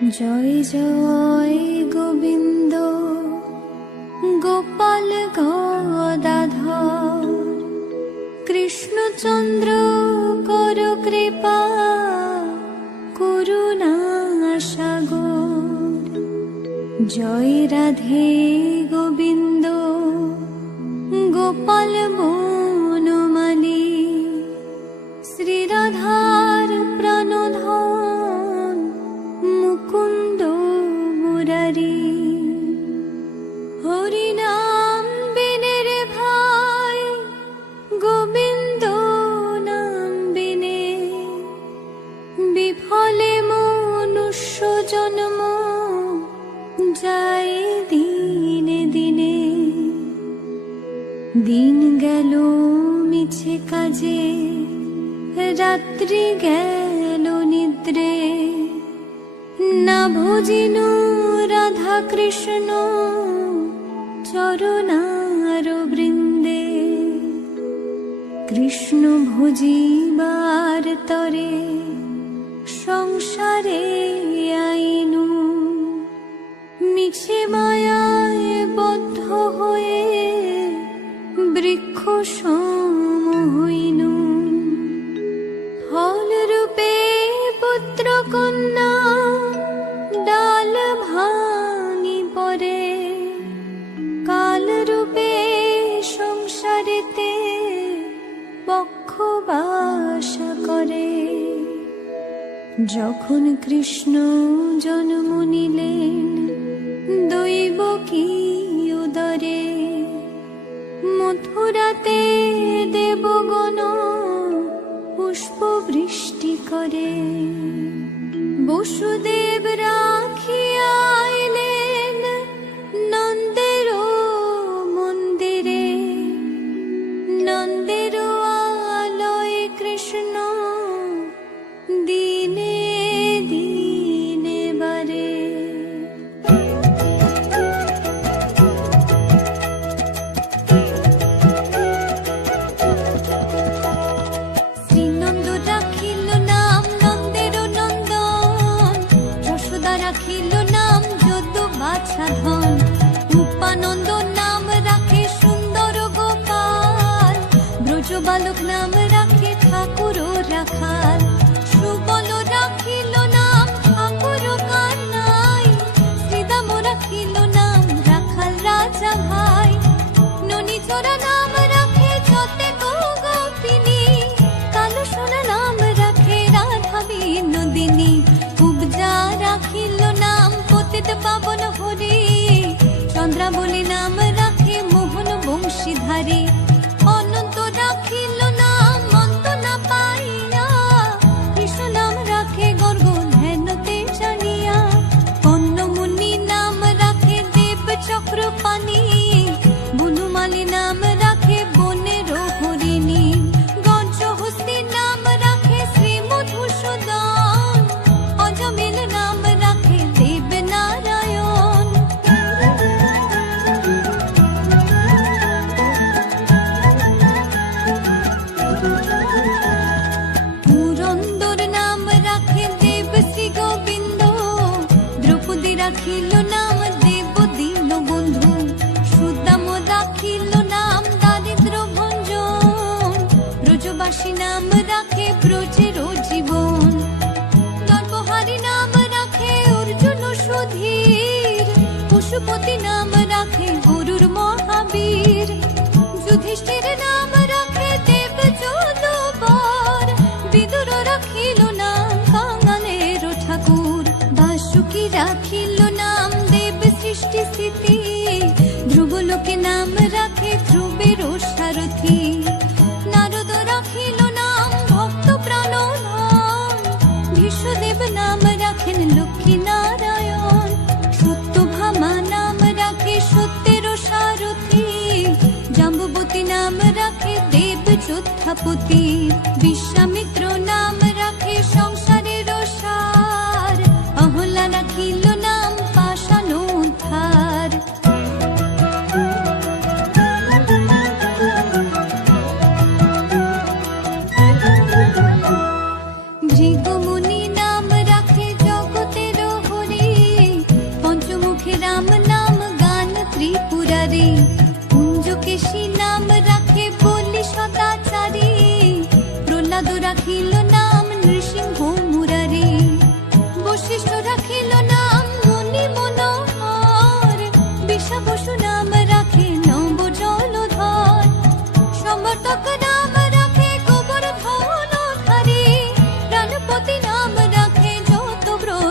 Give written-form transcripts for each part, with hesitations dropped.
জয় জয় গোবিন্দ গোপাল গদাধর কৃষ্ণচন্দ্র কর কৃপা করুণা সাগর। জয় রাধে গোবিন্দ গোপাল বনমালী শ্রীরাধার প্রাণধন মুকুন্দ মুরারি। হরিনাম বিনে রে ভাই গোবিন্দ নাম বিনে বিফলে মনুষ্য জন্ম যায় দিনে দিনে। দিন গেল মিছে কাজে রাত্রি গেল নিদ্রে না ভজিনু রাধা কৃষ্ণ চরণার বৃন্দে। কৃষ্ণ ভজিবার তরে সংসারে আইনু মিছে মায়ায় বদ্ধ হয়ে বৃক্ষ সম হইনু। ফল রূপে পুত্র কন্যা ডাল ভাঙি পরে কাল রূপে সংসারেতে পক্ষ বাস করে। যখন কৃষ্ণ জন্ম নিলেন দৈব কি উদরে মথুরাতে দেবগণ পুষ্প বৃষ্টি করে। বসুদেব রাখিয়া আইলেন নন্দের মন্দিরে নন্দের আলয়ে কৃষ্ণ দিনে দিনে বারে। শ্রীনন্দ রাখিল নাম নন্দের নন্দন যশোদা রাখিল নাম যদু বাছা ধন। উপানন্দ নাম রাখে সুন্দর গোপাল ব্রজ বালক নাম রাখে ঠাকুর রাখাল। সুবল রাখিল নাম ঠাকুর কানাই শ্রীদাম রাখিল নাম রাখাল রাজা ভাই। ননীচরা নাম রাখে যতে গোপিনী কালো সোনা নাম রাখে রাধা বিনোদিনী। উপজা রাখিল নাম পতিত পাবন হরি চন্দ্রাবলী নাম রাখে মোহন বংশীধারী। অনন্ত রাখিল নাম অন্ত না পাইয়া কৃষ্ণ নাম রাখে গর্গ ধ্যানতে জানিয়া। কন্যমুনি নাম রাখে দেব চক্র পানি বনমালী নাম রাখে বনের হরিণী। গঞ্জহস্তি নাম রাখে শ্রী মধুসূদন অজমিল নাম রাখে দেব নারায়ণ। পুরন্দর নাম রাখে দেব শ্রী গোবিন্দ দ্রৌপদী রাখিল নাম দেব দীন বন্ধু। সুদাম রাখিল নাম দারিদ্র ভঞ্জন ব্রজবাসী নাম রাখে ব্রজের জীবন। দর্পহারি নাম রাখে অর্জুন সুধীর পশুপতি নাম রাখে গরুর মহাবীর। যুধিষ্ঠির নাম রাখে দেব যদুবর বিদুর রাখিল নাম কাঙালের ঠাকুর। বাসুকি রাখিল নাম দেব সৃষ্টি স্থিতি ধ্রুবলোকে নাম রাখে ধ্রুবের সারথি। নারদ রাখিল নাম ভক্ত প্রাণধন বিশ্বদেব নাম রাখেন লক্ষ্মী নারায়ণ। সত্যভামা নাম রাখে সত্যের সারথি জাম্বুবতী নাম রাখে দেব যোদ্ধাপতি। বিশ্বামিত্র নাম রাখে সংসারের সার অহল্যা রাখিল নাম পাষাণ উদ্ধার। ভৃগুমুনি নাম রাখে জগতের হরি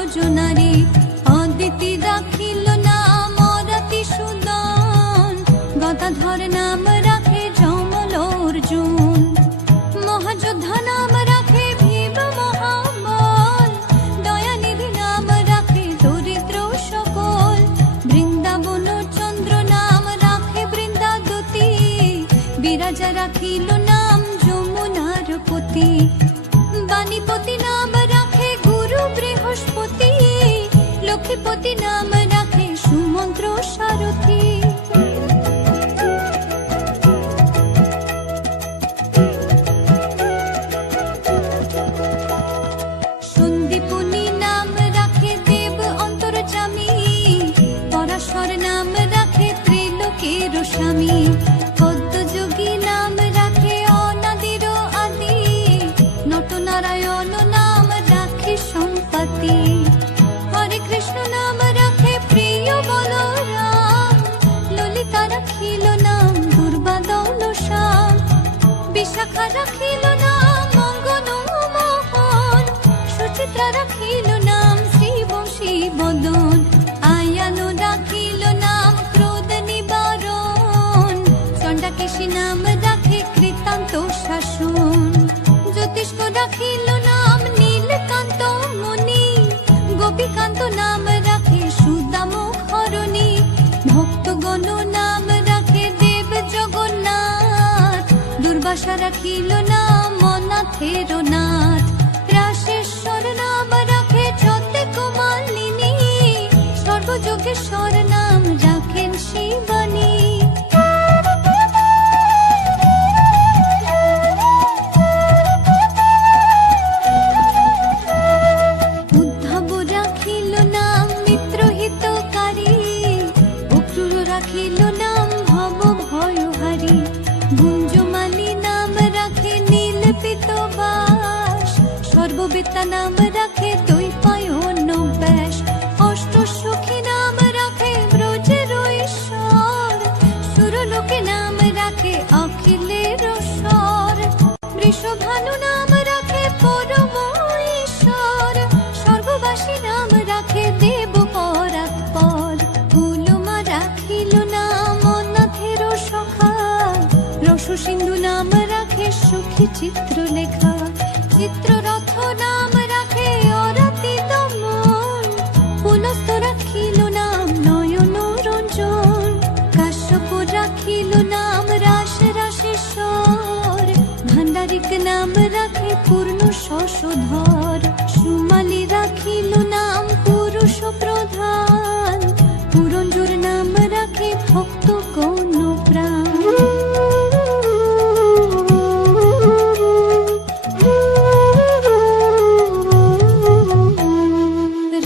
যোজনারে, অদিতি রাখিল নাম অরাতি সুদন, গদাধর নাম রাখে যমল অর্জুন, মহাযোদ্ধা নাম রাখে ভীম মহাবল, দয়ানিধি নাম রাখে দরিদ্র সকল, বৃন্দাবন চন্দ্র নাম রাখে বৃন্দাদতী, বিরাজা রাখিল নাম যমুনার পতি, বাণীপতি নাম রাখে গুরু বৃহস্পতি, লক্ষ্মীপতি নাম রাখে সুমন্ত্র সারথী। সন্দীপনী নাম রাখে দেব অন্তর্যামী, পরাশর নাম রাখে ত্রিলোকের স্বামী, পদ্মযোগী নাম রাখে অনাদির আদি, নটনারায়ণ নাম রাখে সম্পত্তি, হরে কৃষ্ণ নাম রাখে প্রিয় বলরাম, ললিতা রাখিল নাম দুর্বাদল শ্যাম, বিশাখা রাখিল নাম মঙ্গল মোহন, সুচিত্রা রাখিল নাম শ্রীবংশী বদন, আয়ানো রাখিল নাম ক্রোধ নিবারণ, চণ্ডাকেশী নাম রাখে কৃতান্ত শাসন, জ্যোতিষ্ক রাখিল নাম নীলকান্ত মুনি, গোপীকান্ত নাম রাখে সুদাম হরণী, ভক্তগণ নাম রাখে দেব জগন্নাথ, দুর্বাসা রাখিল নাম অনাথের নাথ, রাশেশ্বর নাম রাখে ছতে কুমালিনী, সর্বযোগেশ্বর নাম রাখেন শিবানী। উদ্ধব রাখিল নাম মিত্রহিতকারী, অক্রূর রাখিল নাম ভব ভয়হারী, গুঞ্জমালী নাম রাখে নীলপিতবাস, সর্ববেত্তা নাম রাখে দ্বৈপায়ন ব্যাস, অষ্টসখী নাম রাখে ব্রজের ঈশ্বর, সুরলোকে নাম রাখে অখিলের স্বর, বৃষভানু নাম রাখে পরম ঈশ্বর, স্বর্গবাসী নাম রাখে দেব পরাৎপর, কুলমা রাখিল নাম অনাথের সখা, রসসিন্ধু নাম রাখে সুখী চিত্রলেখা, চিত্ররথ নাম রাখে অরাতি দমন, পুলস্ত রাখিল নাম নয়ন রঞ্জন, কাশ্যপ রাখিল নাম রাস রাসেশ্বর, ভান্ডারিক নাম রাখে পূর্ণ শশধর, সুমালী রাখিল নাম পুরুষ প্রধান, পুরঞ্জোর নাম রাখে ভক্ত গণ প্রাণ।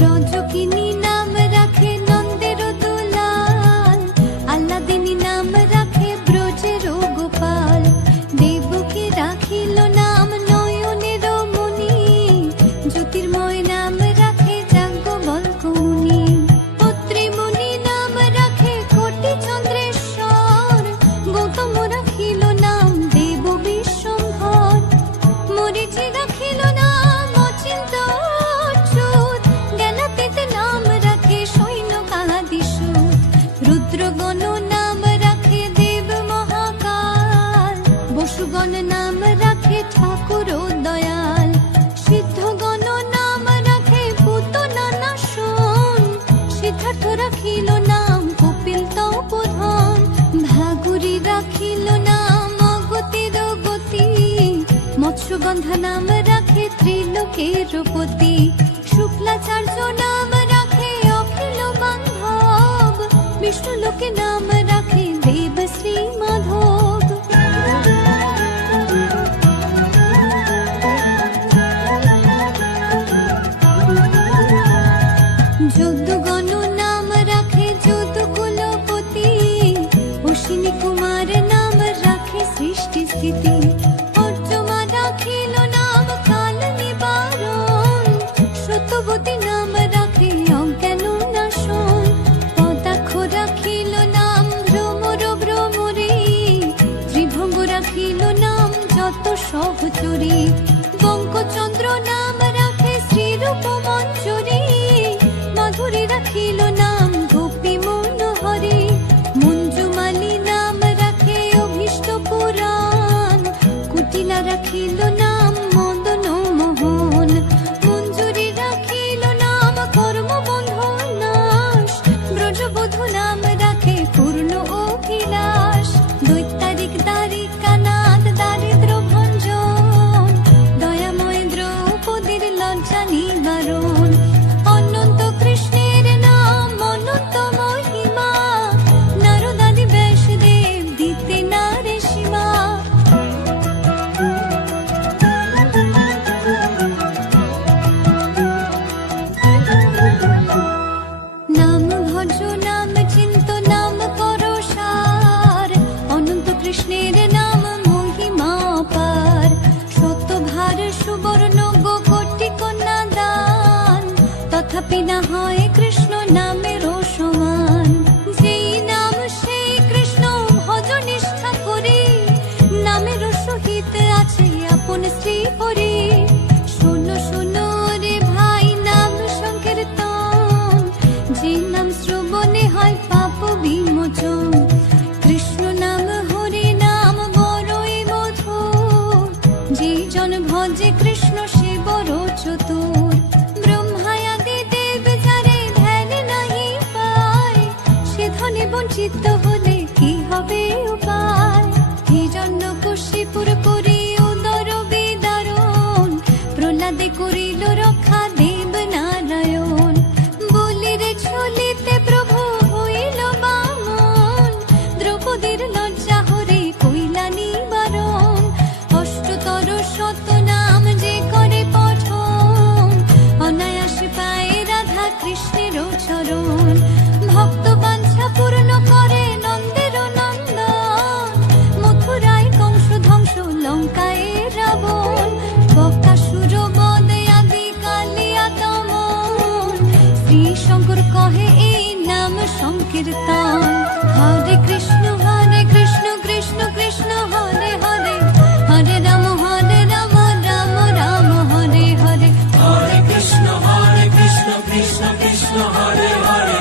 রজকিনী নাম রাখে নন্দের দুলাল, আল্লাদিনী নাম রাখে ব্রজের গোপাল, দেবকী রাখিল নাম নয়নের মুনি, জ্যোতির্ময় নাম রাখে যাজ্ঞবল্ক মুনি, পত্রীমুনি নাম রাখে কোটি চন্দ্রেশ্বর, গৌতম রাখিল নাম দেব বিশ্বম্ভর, মরীচি রাখিল নাম অচিন্ত অচ্যুত, জ্ঞানাতীত নাম রাখে সৈন্যকাদিসূত, রুদ্রগণ নাম রাখে দেব মহাকাল, বসুগণ নাম রাখে ঠাকুর দয়াল, সিদ্ধগণ নাম রাখে পুতনা নাশন, সিদ্ধার্থ রাখিল নাম কপিল তপোধন, ভাগুরি রাখিল নাম অগতির গতি, মৎস্যগন্ধা নাম রাখে ত্রিলোকের পতি, শুক্লাচার্য নাম রাখে অখিল বান্ধব, বিষ্ণুলোকে নাম রাখে দেব শ্রী মাধব। যদুগণ নাম রাখে যদুকুলপতি, অশ্বিনী কুমার নাম রাখে সৃষ্টি স্থিতি, অর্জমা রাখিল নাম কাল নিবারণ, শ্রুতবতী নাম রাখে অজ্ঞান নাশন, পদাক্ষ রাখিল নাম ভ্রমর ভ্রমরে, ত্রিভঙ্গ রাখিল নাম যত সহচরী, বঙ্কচন্দ্র নাম রাখে শ্রীরূপ মঞ্জুরী, পাপী না হয় কৃষ্ণ নামের সমান। যেই নাম সেই কৃষ্ণ ভজ নিষ্ঠা করে, নামের সহিত আছে আপন শ্রী হরি। শোনো শোনো রে ভাই নাম সংকীর্তন, যে নাম শ্রবণে হয় পাপ বিমোচন। কৃষ্ণ নাম হরি নাম বড়ই মধুর, যে জন ভজে কৃষ্ণ সে বড় চতুর। ব্রহ্মায়াদি দেব যারে ধ্যান নাহি পায়, সে ধনে বঞ্চিত হলে কি হবে উপায়। এই জন্য কশিপুর করি উদর বিদারণ, প্রহ্লাদে করিল রক্ষা দেব নারায়ণ। বলিরে ছলিতে প্রভু হইল বামন, দ্রৌপদীর লজ্জা হরে কইলা নিবারণ। অষ্টতর শত নাম যে করে পঠন, অনায়াসে পায় রাধা কৃষ্ণের চরণ। ভক্ত বাঞ্ছা পূর্ণ করে নন্দের নন্দন, মথুরায় কংস ধ্বংস লঙ্কায় রাবণ। বকাসুর বদে আদি কালিয়া দমন, শ্রী শঙ্কর কহে এই নাম সংকীর্তন। হরে কৃষ্ণ কৃষ্ণ কৃষ্ণ হরে হরে, হরে Ram Ram Ram Hare Hare. Hare Krishna, Krishna Krishna, Hare Hare.